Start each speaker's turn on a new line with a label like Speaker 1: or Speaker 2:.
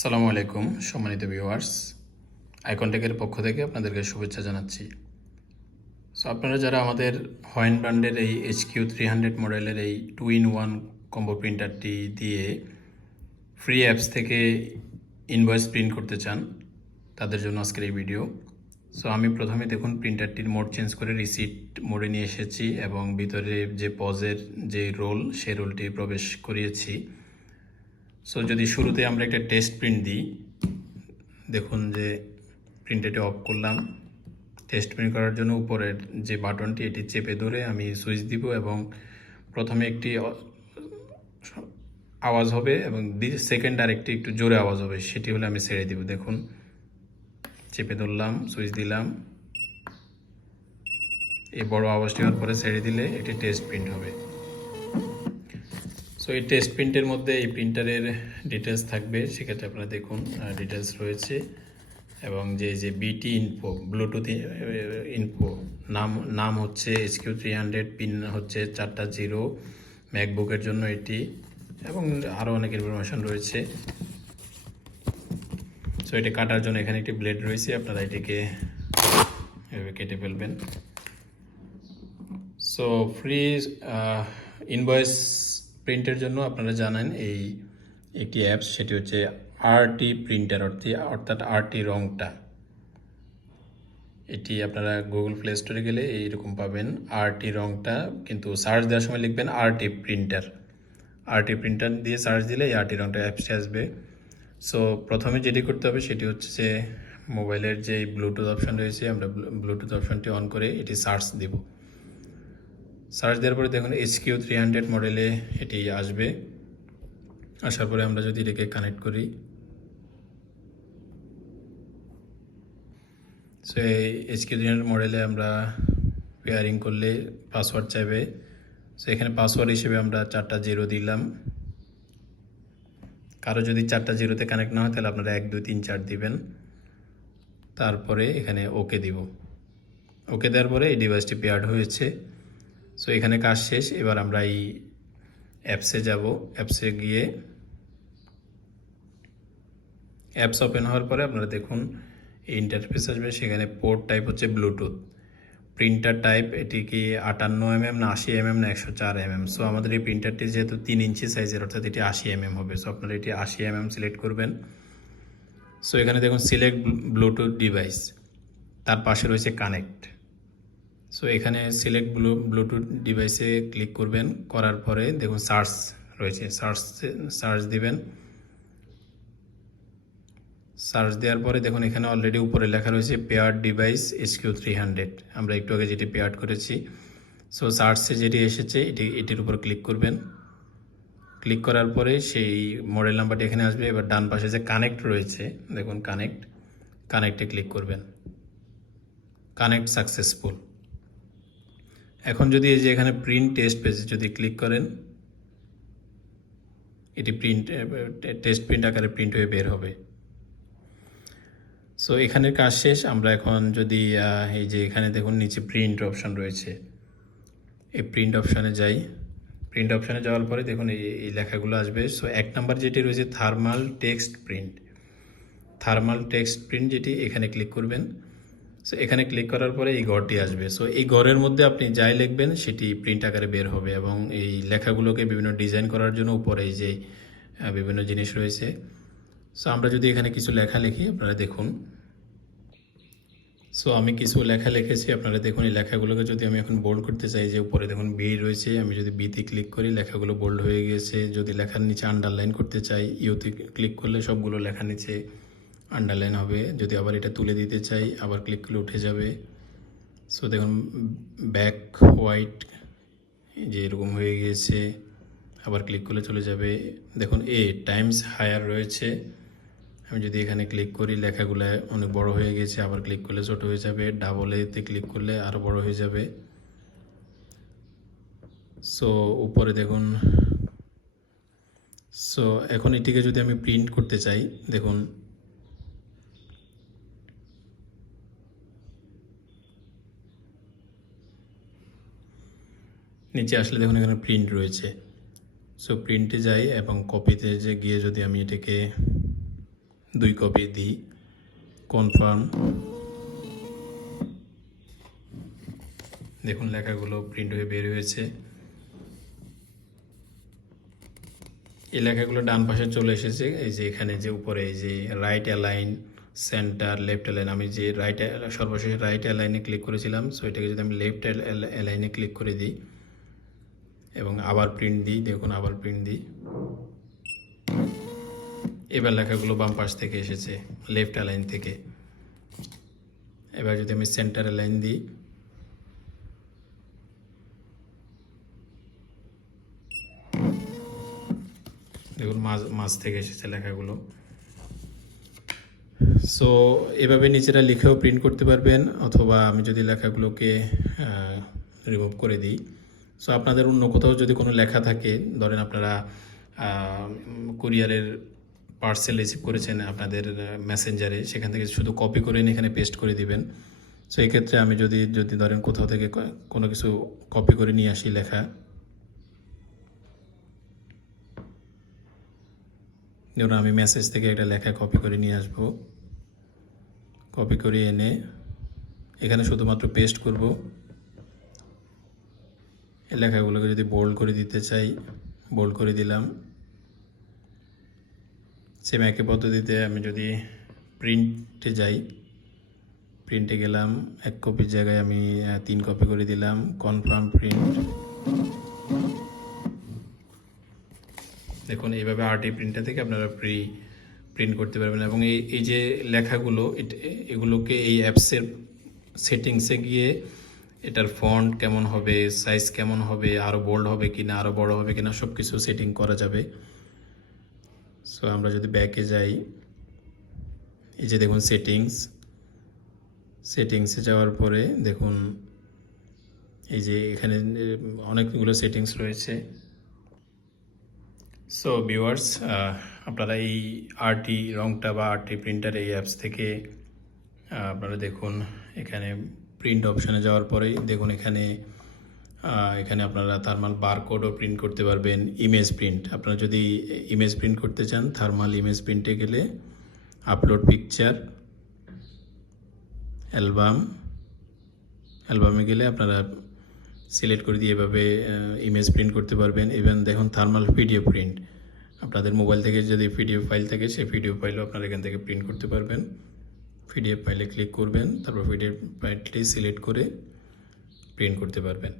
Speaker 1: সালামু আলাইকুম, সম্মানিত ভিউয়ার্স আইকনটেকের পক্ষ থেকে আপনাদেরকে শুভেচ্ছা জানাচ্ছি। সো আপনারা যারা আমাদের হয়েন ব্র্যান্ডের এই এইচ কিউ থ্রি হান্ড্রেড মডেলের এই টু ইন ওয়ান কম্বো প্রিন্টারটি দিয়ে ফ্রি অ্যাপস থেকে ইনভয়েস প্রিন্ট করতে চান, তাদের জন্য আজকের এই ভিডিও সো আমি প্রথমে দেখুন প্রিন্টারটির মোড চেঞ্জ করে রিসিট মোডে নিয়ে এসেছি এবং ভিতরে যে পজের যে রোল সেই রোলটি প্রবেশ করিয়েছি। সো যদি শুরুতে আমরা একটা টেস্ট প্রিন্ট দিই, দেখুন যে প্রিন্টারটি অফ করলাম। টেস্ট প্রিন্ট করার জন্য উপরের যে বাটনটি, এটি চেপে ধরে আমি সুইচ দিব এবং প্রথমে একটি আওয়াজ হবে এবং সেকেন্ড আরেকটি একটু জোরে আওয়াজ হবে, সেটি হলে আমি ছেড়ে দিব। দেখুন, চেপে ধরলাম সুইচ দিলাম। এই বড় আওয়াজটি হওয়ার পরে ছেড়ে দিলে এটি টেস্ট প্রিন্ট হবে। সো এই টেস্ট প্রিন্টের মধ্যে এই প্রিন্টারের ডিটেলস থাকবে, সেক্ষেত্রে আপনারা দেখুন ডিটেলস রয়েছে। এবং যে যে বিটি ইনফো ব্লুটুথ ইনফো নাম নাম হচ্ছে এসকিউ থ্রি হান্ড্রেড পিন হচ্ছে চারটা জিরো ম্যাকবুকের জন্য এটি, এবং আরও অনেক ইনফরমেশন রয়েছে। সো এটি কাটার জন্য এখানে একটি ব্লেড রয়েছে, আপনারা এটিকে কেটে ফেলবেন। সো ফ্রি ইনভয়েস প্রিন্টের জন্য আপনারা জানেন এই একটি অ্যাপস সেটি হচ্ছে আরটি প্রিন্টার অর্থাৎ অর্থাৎ আরটি রংটা। এটি আপনারা গুগল প্লে স্টোরে গেলে এইরকম পাবেন আরটি রংটা, কিন্তু সার্চ দেওয়ার সময় লিখবেন আরটি প্রিন্টার আরটি প্রিন্টার দিয়ে সার্চ দিলে এই আরটি রংটা অ্যাপসে আসবে। সো প্রথমে যেটি করতে হবে সেটি হচ্ছে যে মোবাইলের যে ব্লুটুথ অপশন রয়েছে, আমরা ব্লুটুথ অপশনটি অন করে এটি সার্চ দিব। সার্চ দেওয়ার পরে দেখুন এইচ কিউ থ্রি হান্ড্রেড মডেলে এটি আসবে। আসার পরে আমরা যদি এটাকে কানেক্ট করি। সো এই কিউ থ্রি হান্ড্রেড মডেলে আমরা পেয়ারিং করলে পাসওয়ার্ড চাইবে। সো এখানে পাসওয়ার্ড হিসেবে আমরা চারটা জিরো দিলাম। কারও যদি চারটা জিরোতে কানেক্ট না হয়, তাহলে আপনারা এক, দুই, তিন, চার দিবেন। তারপরে এখানে ওকে দিব। ওকে দেওয়ার পরে এই ডিভাইসটি পেয়ার্ড হয়েছে। সো এখানে কাজ শেষ। এবার আমরা এই অ্যাপসে যাব। অ্যাপসে গিয়ে অ্যাপস ওপেন হওয়ার পরে আপনারা দেখুন, এই ইন্টারফেস আসবে। সেখানে পোর্ট টাইপ হচ্ছে ব্লুটুথ প্রিন্টার টাইপ এটি কি আটান্ন এমএম না আশি এমএম না একশো চার এমএম সো আমাদের এই প্রিন্টারটি যেহেতু তিন ইঞ্চি সাইজের অর্থাৎ এটি আশি এমএম হবে। সো আপনারা এটি আশি এমএম সিলেক্ট করবেন। সো এখানে দেখুন সিলেক্ট ব্লুটুথ ডিভাইস তার পাশে রয়েছে কানেক্ট সো এখানে সিলেক্ট ব্লু ব্লুটুথ ডিভাইসে ক্লিক করবেন, করার পরে দেখুন সার্চ রয়েছে। সার্চ সার্চ দিবেন। সার্চ দেওয়ার পরে দেখুন এখানে অলরেডি উপরে লেখা রয়েছে pair device SQ three hundred আমরা একটু আগে যেটি পেয়ার করেছি। সো সার্চে যেটি এসেছে, এটি, এটির উপর ক্লিক করবেন। ক্লিক করার পরে সেই মডেল নাম্বারটি এখানে আসবে। এবার ডান পাশে যে কানেক্ট রয়েছে, দেখুন কানেক্ট কানেক্টে ক্লিক করবেন। কানেক্ট সাকসেসফুল এখন যদি এই যে এখানে প্রিন্ট টেস্ট পেজে যদি ক্লিক করেন, এটি প্রিন্ট টেস্ট প্রিন্ট আকারে প্রিন্ট হয়ে বের হবে। সো এখানের কাজ শেষ। আমরা এখন যদি এই যে এখানে দেখুন নিচে প্রিন্ট অপশন রয়েছে। এই প্রিন্ট অপশানে যাই। প্রিন্ট অপশানে যাওয়ার পরে দেখুন এই লেখাগুলো আসবে। সো এক নাম্বার যেটি রয়েছে thermal text print thermal text print যেটি এখানে ক্লিক করবেন। সো এখানে ক্লিক করার পরে এই ঘরটি আসবে। সো এই ঘরের মধ্যে আপনি যাই লিখবেন, সেটি প্রিন্ট আকারে বের হবে এবং এই লেখাগুলোকে বিভিন্ন ডিজাইন করার জন্য উপরে যে বিভিন্ন জিনিস রয়েছে। সো আমরা যদি এখানে কিছু লেখা লিখি, আপনারা দেখুন। সো আমি কিছু লেখা লিখেছি, আপনারা দেখুন এই লেখাগুলোকে যদি আমি এখন বোল্ড করতে চাই, যে উপরে দেখুন বি রয়েছে, আমি যদি বিতে ক্লিক করি, লেখাগুলো বোল্ড হয়ে গিয়েছে যদি লেখার নিচে আন্ডারলাইন করতে চাই ইউতে ক্লিক করলে সবগুলো লেখা নিচে আন্ডারলাইন হবে। যদি আবার এটা তুলে দিতে চাই, আবার ক্লিক করলে উঠে যাবে। সো দেখুন ব্যাক হোয়াইট যে এরকম হয়ে গিয়েছে। আবার ক্লিক করলে চলে যাবে। দেখুন এ টাইমস হায়ার রয়েছে। আমি যদি এখানে ক্লিক করি, লেখাগুলো অনেক বড় হয়ে গেছে আবার ক্লিক করলে ছোট হয়ে যাবে। ডাবল এতে ক্লিক করলে আরও বড় হয়ে যাবে। সো উপরে দেখুন। সো এখন এটিকে যদি আমি প্রিন্ট করতে চাই, দেখুন নিচে আসলে দেখুন, এখানে প্রিন্ট রয়েছে। সো প্রিন্টে যাই এবং কপিতে যে গিয়ে যদি আমি এটাকে দুই কপি দিই কনফার্ম দেখুন, লেখাগুলো প্রিন্ট হয়ে বের হয়েছে। এই লেখাগুলো ডান পাশে চলে এসেছে। এই যে এখানে যে উপরে এই যে right align center left align আমি যে রাইট সর্বশেষ রাইট অ্যালাইনে ক্লিক করেছিলাম। সো এটাকে যদি আমি লেফট অ্যালাইনে ক্লিক করে দিই এবং আবার প্রিন্ট দিই, দেখুন আবার প্রিন্ট দিই। এবার লেখাগুলো বাম পাশ থেকে এসেছে লেফট অ্যালাইন থেকে। এবার যদি আমি সেন্টার অ্যালাইন দিই, দেখুন মাঝ মাঝ থেকে এসেছে লেখাগুলো। সো এভাবে নিজেরা লিখেও প্রিন্ট করতে পারবেন, অথবা আমি যদি লেখাগুলোকে রিমুভ করে দিই। সো আপনাদের অন্য কোথাও যদি কোনো লেখা থাকে, ধরেন আপনারা কুরিয়ারের পার্সেল রিসিভ করেছেন আপনাদের মেসেঞ্জারে সেখান থেকে শুধু কপি করে এখানে পেস্ট করে দিবেন। সো এই ক্ষেত্রে আমি যদি যদি ধরেন কোথাও থেকে কোনো কিছু কপি করে নিয়ে আসি লেখা। ধরুন আমি মেসেজ থেকে একটা লেখা কপি করে নিয়ে আসব। কপি করে এনে এখানে শুধুমাত্র পেস্ট করব। লেখাগুলোকে যদি বোল্ড করে দিতে চাই বোল্ড করে দিলাম। সেম একই পদ্ধতিতে আমি যদি প্রিন্টে যাই প্রিন্টে গেলাম, এক কপির জায়গায় আমি তিন কপি করে দিলাম কনফার্ম প্রিন্ট দেখুন, এইভাবে আরটি প্রিন্টার থেকে আপনারা প্রি প্রিন্ট করতে পারবেন এবং এই এই যে লেখাগুলো এগুলোকে এই অ্যাপসের সেটিংসে গিয়ে এটার ফন্ট কেমন হবে সাইজ কেমন হবে আরও বোল্ড হবে কি না আরও বড় হবে কিনা সব কিছু সেটিং করা যাবে। সো আমরা যদি ব্যাকে যাই, এই যে দেখুন সেটিংস সেটিংসে যাওয়ার পরে দেখুন, এই যে এখানে অনেকগুলো সেটিংস রয়েছে। সো ভিউয়ার্স আপনারা এই আরটি রংটা বা আরটি প্রিন্টার এই অ্যাপস থেকে আপনারা দেখুন, এখানে প্রিন্ট অপশানে যাওয়ার পরেই দেখুন এখানে এখানে আপনারা থার্মাল বারকোডও প্রিন্ট করতে পারবেন ইমেজ প্রিন্ট আপনারা যদি ইমেজ প্রিন্ট করতে চান থার্মাল ইমেজ প্রিন্টে গেলে আপলোড পিকচার অ্যালবাম অ্যালবামে গেলে আপনারা সিলেক্ট করে দিয়ে এভাবে ইমেজ প্রিন্ট করতে পারবেন। ইভেন দেখুন থার্মাল ভিডিও প্রিন্ট আপনাদের মোবাইল থেকে যদি ভিডিও ফাইল থাকে, সেই ভিডিও ফাইলও আপনারা এখান থেকে প্রিন্ট করতে পারবেন। পিডিএফ ফাইলে ক্লিক করবেন তারপর পিডিএফ ফাইলটি সিলেক্ট করে প্রিন্ট করতে পারবেন।